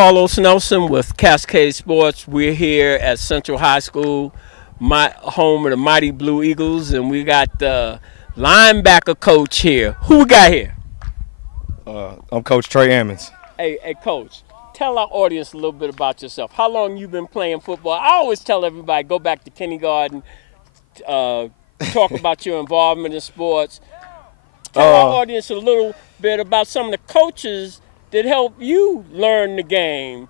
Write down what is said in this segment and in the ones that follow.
Carlos Nelson with Cascade Sports. We're here at Central High School, my home of the Mighty Blue Eagles, and we got the linebacker coach here. Who we got here? I'm Coach Trey Ammons. Hey, Coach, tell our audience a little bit about yourself. How long you been playing football? I always tell everybody, go back to kindergarten, talk about your involvement in sports. Tell our audience a little bit about some of the coaches that help you learn the game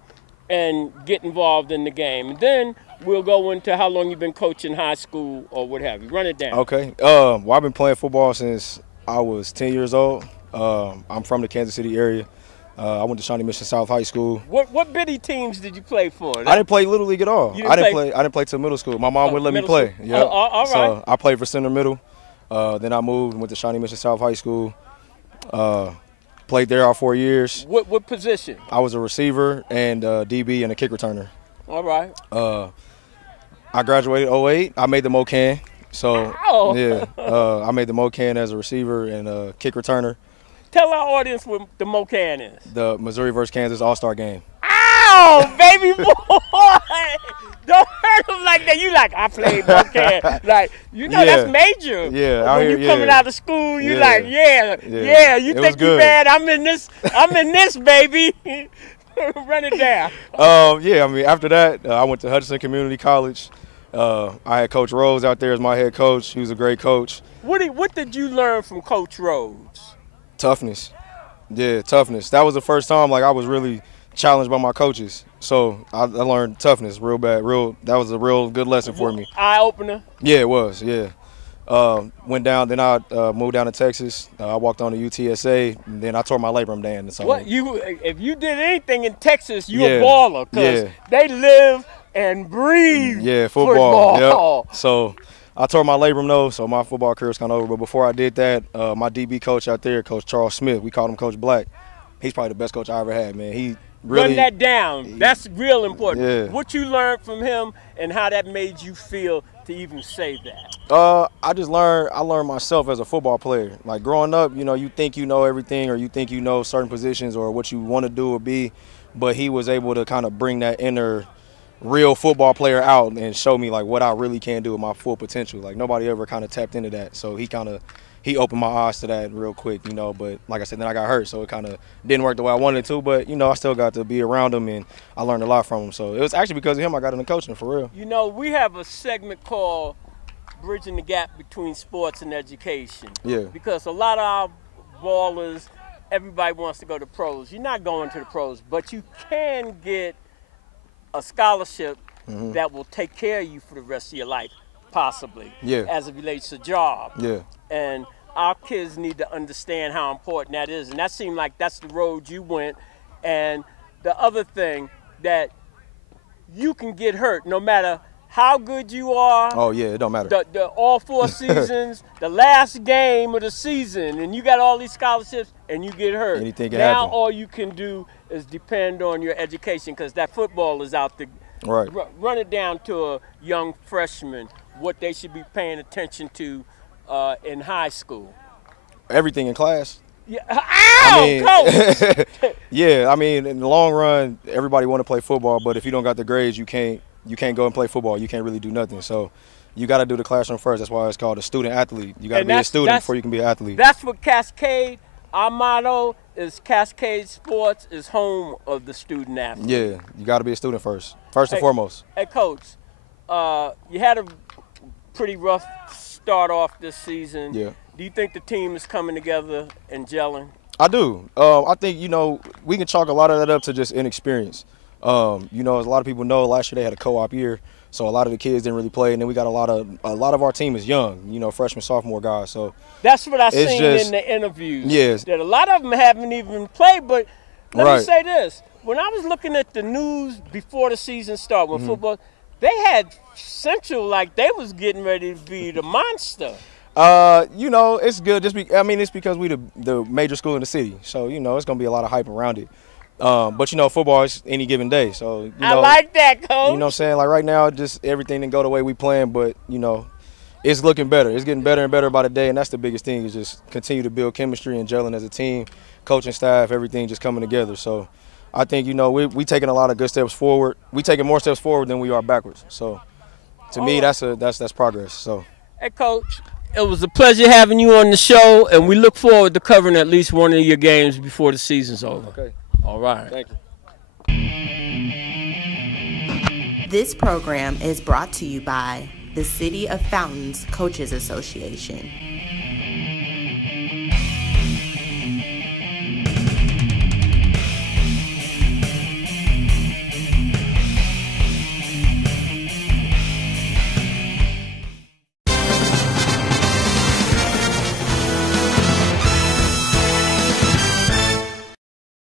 and get involved in the game. And then we'll go into how long you've been coaching high school or what have you. Run it down. Okay. Well, I've been playing football since I was 10 years old. I'm from the Kansas City area. I went to Shawnee Mission South High School. What bitty teams did you play for? I didn't play Little League at all. I didn't play till middle school. My mom wouldn't let me play. Yep. All right. So I played for Center Middle. Then I moved and went to Shawnee Mission South High School. Played there all 4 years. What position? I was a receiver and DB and a kick returner. All right. I graduated 08. I made the MoCan. So, Ow. yeah, I made the MoCan as a receiver and a kick returner. Tell our audience what the MoCan is. The Missouri versus Kansas All-Star game. Ow, baby boy! Don't hurt him like that. You like, I played MoCan. Like, you know, that's major. Yeah, when you coming out of school, you like, yeah. You think you bad? I'm in this, baby. Run it down. Yeah, I mean, after that, I went to Hudson Community College. I had Coach Rhodes out there as my head coach. He was a great coach. What did you learn from Coach Rhodes? Toughness. Yeah, toughness. That was the first time like I was really challenged by my coaches. So I learned toughness real bad. That was a real good lesson for me. Eye opener? Yeah, it was, yeah. Went down, then I moved down to Texas. I walked on to UTSA, and then I tore my labrum down. So if you did anything in Texas, you a baller, because they live and breathe football. Yep. So I tore my labrum though, so my football career was kind of over. But before I did that, my DB coach out there, Coach Charles Smith, we called him Coach Black. He's probably the best coach I ever had, man. He really run that down. That's real important. Yeah. What you learned from him and how that made you feel to even say that? I learned myself as a football player. Like growing up, you know, you think you know everything or you think you know certain positions or what you want to do or be, but he was able to kind of bring that inner real football player out and show me like what I really can do with my full potential. Like nobody ever kind of tapped into that. So he opened my eyes to that real quick, you know, but like I said, then I got hurt, so it kind of didn't work the way I wanted it to, but, you know, I still got to be around him, and I learned a lot from him. So it was actually because of him I got into coaching, for real. You know, we have a segment called Bridging the Gap Between Sports and Education. Yeah. Because a lot of our ballers, everybody wants to go to pros. You're not going to the pros, but you can get a scholarship that will take care of you for the rest of your life, possibly, as it relates to job. Yeah. And our kids need to understand how important that is. And that seemed like that's the road you went. And the other thing, that you can get hurt no matter how good you are. Oh, yeah, it don't matter. All 4 seasons, the last game of the season, and you got all these scholarships, and you get hurt. Anything can now happen. all you can do is depend on your education, because that football is out there. Right. Run it down to a young freshman, what they should be paying attention to in high school. Everything in class. Yeah. Coach! Yeah, I mean, in the long run, everybody want to play football, but if you don't got the grades, you can't go and play football. You can't really do nothing. So you got to do the classroom first. That's why it's called a student athlete. You got to be a student before you can be an athlete. That's what Cascade, our motto is Cascade Sports is home of the student athlete. Yeah, you got to be a student first and foremost. Hey, Coach, you had a pretty rough start off this season. Yeah. Do you think the team is coming together and gelling? I do. I think, you know, we can chalk a lot of that up to just inexperience. You know, as a lot of people know, last year they had a co-op year, so a lot of the kids didn't really play, and then we got a lot of our team is young, you know, freshman, sophomore guys. So that's what I seen in the interviews. Yes. That a lot of them haven't even played. But let me say this: when I was looking at the news before the season started, when football, they had Central like they was getting ready to be the monster. You know, it's good. It's because we the major school in the city, so you know it's gonna be a lot of hype around it. But you know, football is any given day, so you know, I like that, Coach. You know what I'm saying? Like right now, just everything didn't go the way we planned, but you know, it's looking better. It's getting better and better by the day, and that's the biggest thing, is just continue to build chemistry and gelling as a team, coaching staff, everything just coming together. So I think, you know, we taking a lot of good steps forward. We taking more steps forward than we are backwards. So, to me, that's progress. So, hey, Coach, it was a pleasure having you on the show, and we look forward to covering at least one of your games before the season's over. Okay. All right. Thank you. This program is brought to you by the City of Fountains Coaches Association.